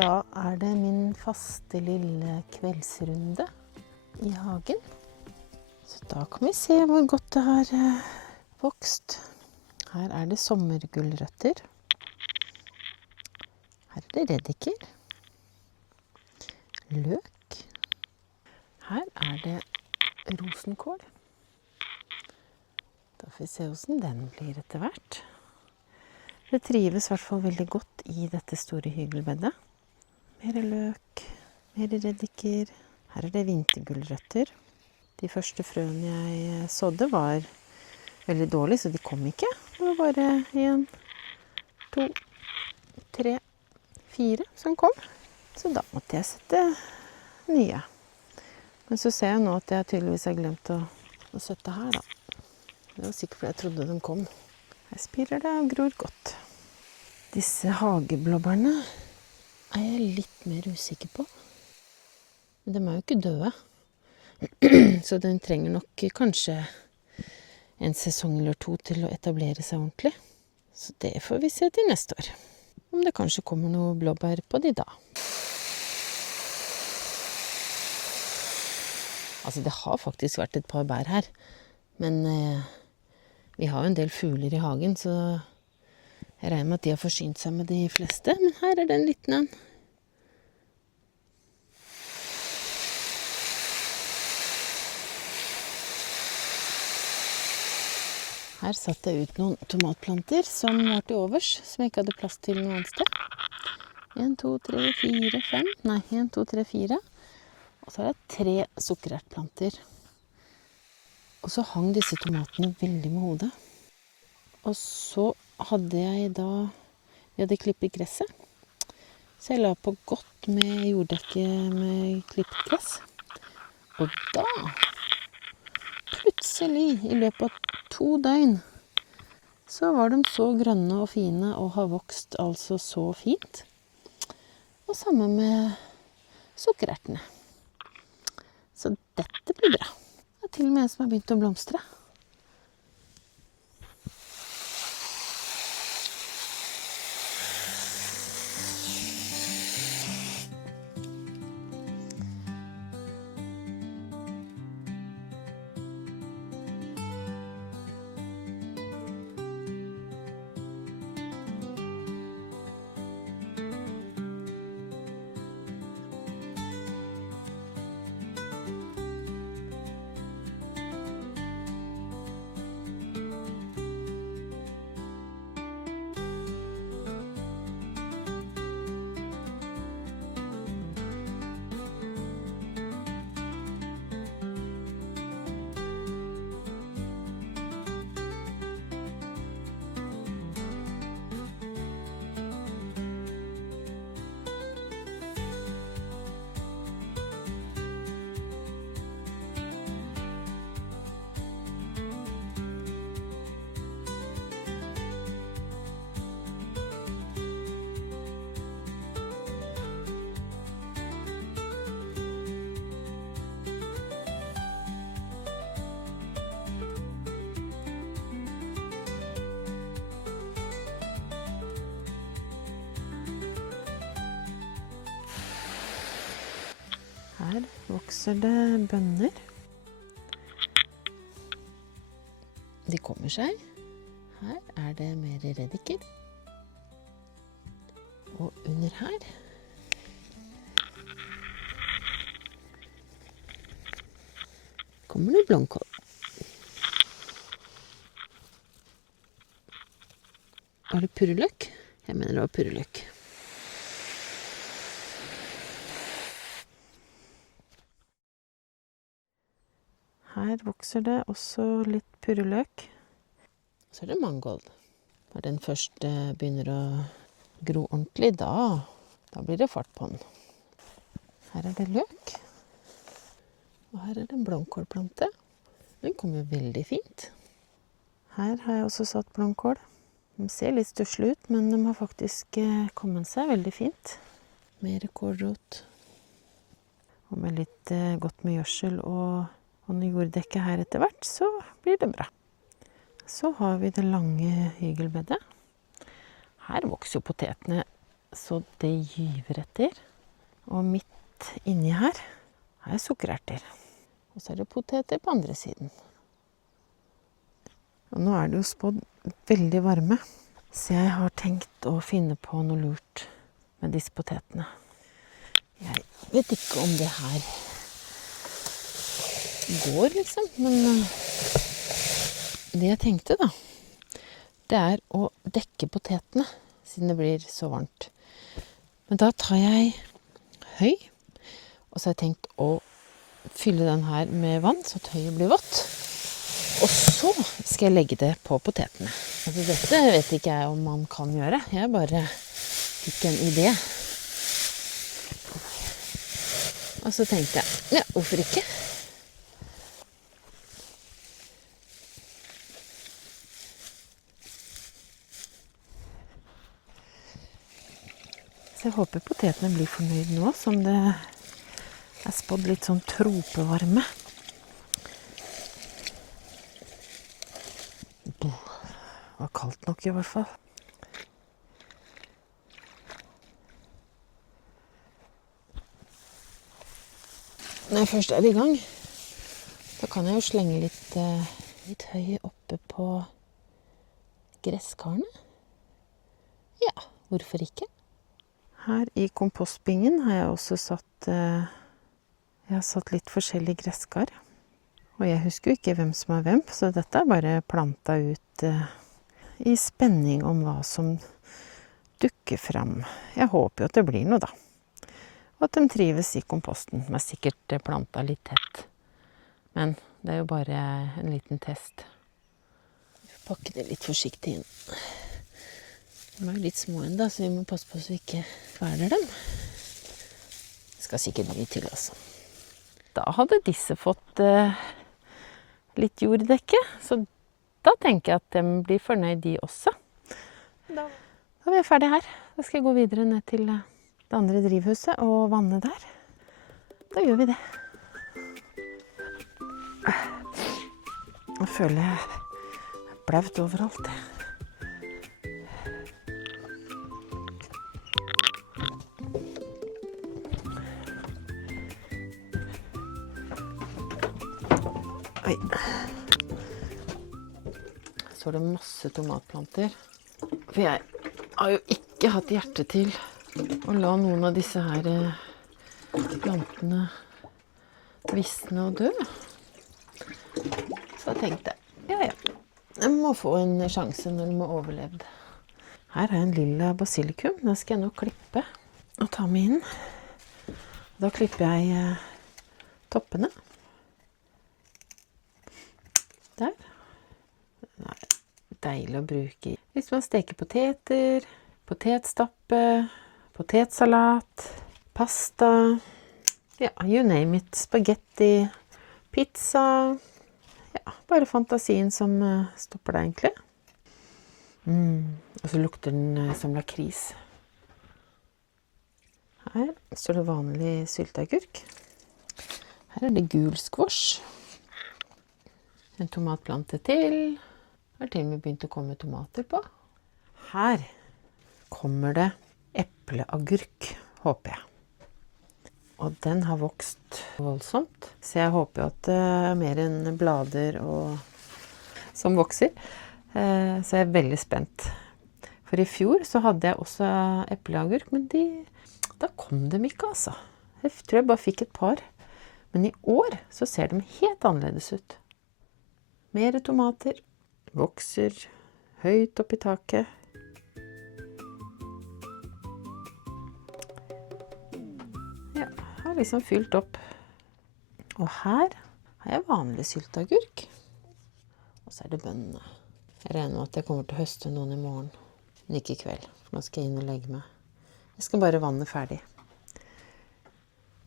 Da er det min faste lille kveldsrunde i hagen. Så da kan vi se hvor godt det har vokst. Her er det sommergulrøtter. Her er det reddiker. Løk. Her er det rosenkål. Da får vi se hvordan den blir etter hvert. Det trives i hvert fall veldig godt i dette store hygelbedet. Mer løk, mer reddiker. Her er det vintergulrøtter. De første frøene jeg sådde var veldig dårlige, så de kom ikke. Det var bare 1, 2, 3, 4 som kom. Så da måtte jeg sette nye. Men så ser jeg nå at jeg tydeligvis har glemt å sette her da. Det var sikkert fordi jeg trodde de kom. Her spirer det og gror godt. Disse hageblåbærene er jeg litt mer usikker på. Men de er jo ikke døde. Så den trenger nok kanskje en sesong eller 2 til å etablere seg ordentlig. Så det får vi se til neste år. Om det kanskje kommer noe blåbær på de da. Altså det har faktisk vært et par bær her. Men vi har jo en del fugler i hagen, så jeg regner med at de har forsynt seg med de fleste. Men her er det en liten en. Her satte jeg ut noen tomatplanter som var til overs, som jeg ikke hadde plass til noe annet sted. 1, 2, 3, 4, 5. Nei, 1, 2, 3, 4. Og så er det 3 sukkerertplanter. Og så hang disse tomatene veldig med hodet. Og så hadde jeg da, vi hadde klippet gresset. Så jeg la på godt med jorddekke med klippet gress. Og da, plutselig, i løpet av 2 døgn, så var de så grønne og fine og har vokst altså så fint. Og sammen med sukkerertene. Så dette blir bra. Det er til og med en som har begynt å blomstre. Her vokser det bønner. De kommer seg. Her er det mer reddiker. Og under her kommer det blomkål. Var det purreløk? Jeg mener det var purreløk. Her vokser det også litt purreløk. Så er det mangold. Når den først begynner å gro ordentlig, da blir det fart på den. Her er det løk. Og her er det en blomkålplante. Den kommer veldig fint. Her har jeg også satt blomkål. De ser litt stusslige ut, men de har faktisk kommet seg veldig fint. Mer kålrot. Og med litt godt med gjødsel og jorddekke her etter hvert, så blir det bra. Så har vi det lange hygelbedet. Her vokser jo potetene så det gyver etter. Og midt inni her har jeg sukkererter. Og så er det poteter på andre siden. Og nå er det jo spådd veldig varme, så jeg har tenkt å finne på noe lurt med disse potetene. Jeg vet ikke om det her går, liksom, men det jeg tenkte da, det er å dekke potetene, siden det blir så varmt. Men da tar jeg høy, og så har jeg tenkt å fylle den her med vann, så at høyet blir vått. Og så skal jeg legge det på potetene. Altså dette vet ikke jeg om man kan gjøre. Jeg bare fikk en idé. Og så tenkte jeg, ja, hvorfor ikke? Så jeg håper potetene blir fornøyd nå, som det er spådd litt sånn tropevarme. Det var kaldt nok i hvert fall. Når jeg først er i gang, da kan jeg jo slenge litt høy oppe på gresskarene. Ja, hvorfor ikke? Her i kompostbingen har jeg også satt litt forskjellige gresskar. Og jeg husker jo ikke hvem som er hvem, så dette er bare planta ut i spenning om hva som dukker fram. Jeg håper jo at det blir noe da. Og at de trives i komposten. De er sikkert planta litt tett. Men det er jo bare en liten test. Vi får pakke det litt forsiktig inn. De er litt små enda, så vi må passe på så vi ikke kveler dem. Det skal sikkert mye til, altså. Da hadde disse fått litt jorddekke, så da tenker jeg at de blir fornøyd de også. Da er vi ferdig her. Da skal jeg gå videre ned til det andre drivhuset og vanne der. Da gjør vi det. Nå føler jeg blaut overalt. Oi. Så er det masse tomatplanter. For jeg har jo ikke hatt hjerte til å la noen av disse her plantene visne og dø. Så jeg tenkte, ja, jeg må få en sjanse når de har overlevd. Her har jeg en lilla basilikum. Den skal jeg nå klippe og ta med inn. Da klipper jeg toppene. Der. Det er deilig å bruke hvis man steker poteter, potetstappe, potetsalat, pasta, ja, you name it, spagetti, pizza, ja, bare fantasien som stopper deg egentlig. Og så lukter den som lakris. Her står det vanlig sylteagurk. Her er det gul squash. En tomatplante til. Har til og med begynt å komme tomater på. Her kommer det epleagurk, håper jeg. Og den har vokst voldsomt. Så jeg håper jo at det er mer enn blader som vokser. Så jeg er veldig spent. For i fjor så hadde jeg også epleagurk, men da kom de ikke, altså. Jeg tror jeg bare fikk et par. Men i år så ser de helt annerledes ut. Mer tomater, vokser høyt opp i taket. Ja, har liksom fylt opp. Og her har jeg vanlig sylteagurk. Og så er det bønnene. Jeg regner med at jeg kommer til å høste noen i morgen, men ikke i kveld. For nå skal jeg inn og legge meg. Jeg skal bare vanne ferdig.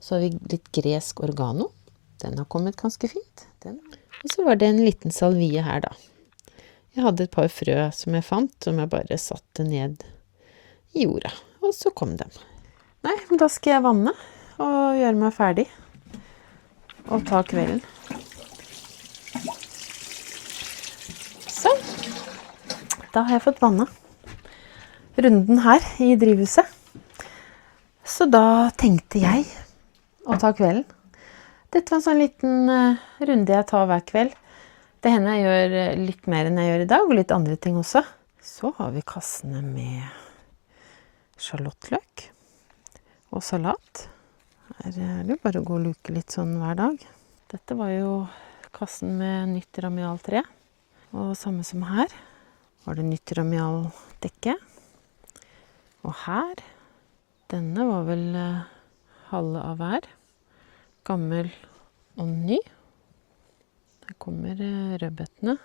Så har vi litt gresk oregano. Den har kommet ganske fint. Og så var det en liten salvie her da. Jeg hadde et par frø som jeg fant, som jeg bare satte ned i jorda. Og så kom de. Nei, men da skal jeg vanne og gjøre meg ferdig. Og ta kvelden. Da har jeg fått vannet runden her i drivhuset. Så da tenkte jeg å ta kvelden. Dette var en sånn liten runde jeg tar hver kveld. Det hender jeg gjør litt mer enn jeg gjør i dag, og litt andre ting også. Så har vi kassene med sjalottløk og salat. Her er det bare å gå og luke litt sånn hver dag. Dette var jo kassen med nytt ramialtre. Og samme som her var det nytt ramialdekke. Og her, denne var vel halve av hver. Gammel og ny. Her kommer rødbetene.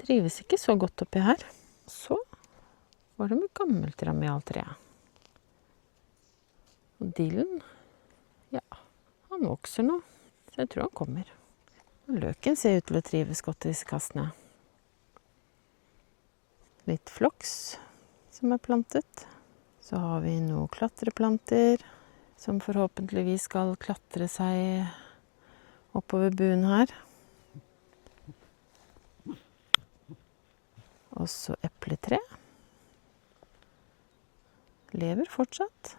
Trives ikke så godt oppi her. Så var det med gammelt ramialtre. Og dillen, ja, han vokser nå. Så jeg tror han kommer. Og løken ser ut til å trives godt i disse kassene. Litt floks som er plantet. Så har vi noen klatreplanter som forhåpentligvis skal klatre seg oppover buen her. Og så epletre. Lever fortsatt.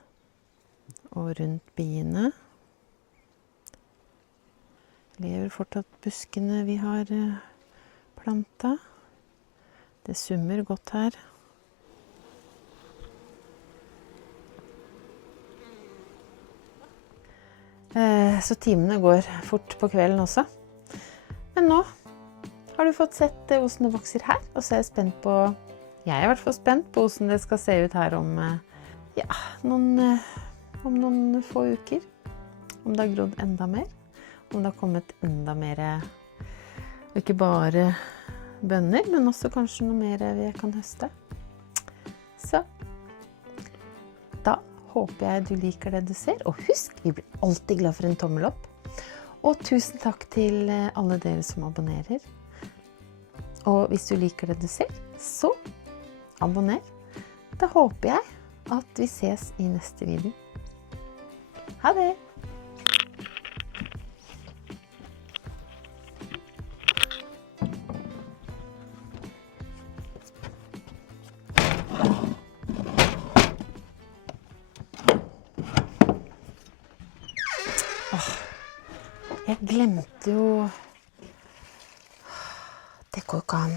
Og rundt biene lever fortsatt buskene vi har plantet. Det summer godt her. Så timene går fort på kvelden også. Men nå har du fått sett hvordan det vokser her, og så er jeg spent på, jeg er i hvert fall spent på hvordan det skal se ut her om, ja, om noen få uker. Om det har grodd enda mer, om det har kommet enda mer, og ikke bare bønner, men også kanskje noe mer vi kan høste. Så da håper jeg du liker det du ser, og husk, vi blir alltid glad for en tommel opp. Og tusen takk til alle dere som abonnerer. Og hvis du liker det du ser, så abonner. Da håper jeg at vi ses i neste video. Ha det! Jeg glemte jo, det går ikke an.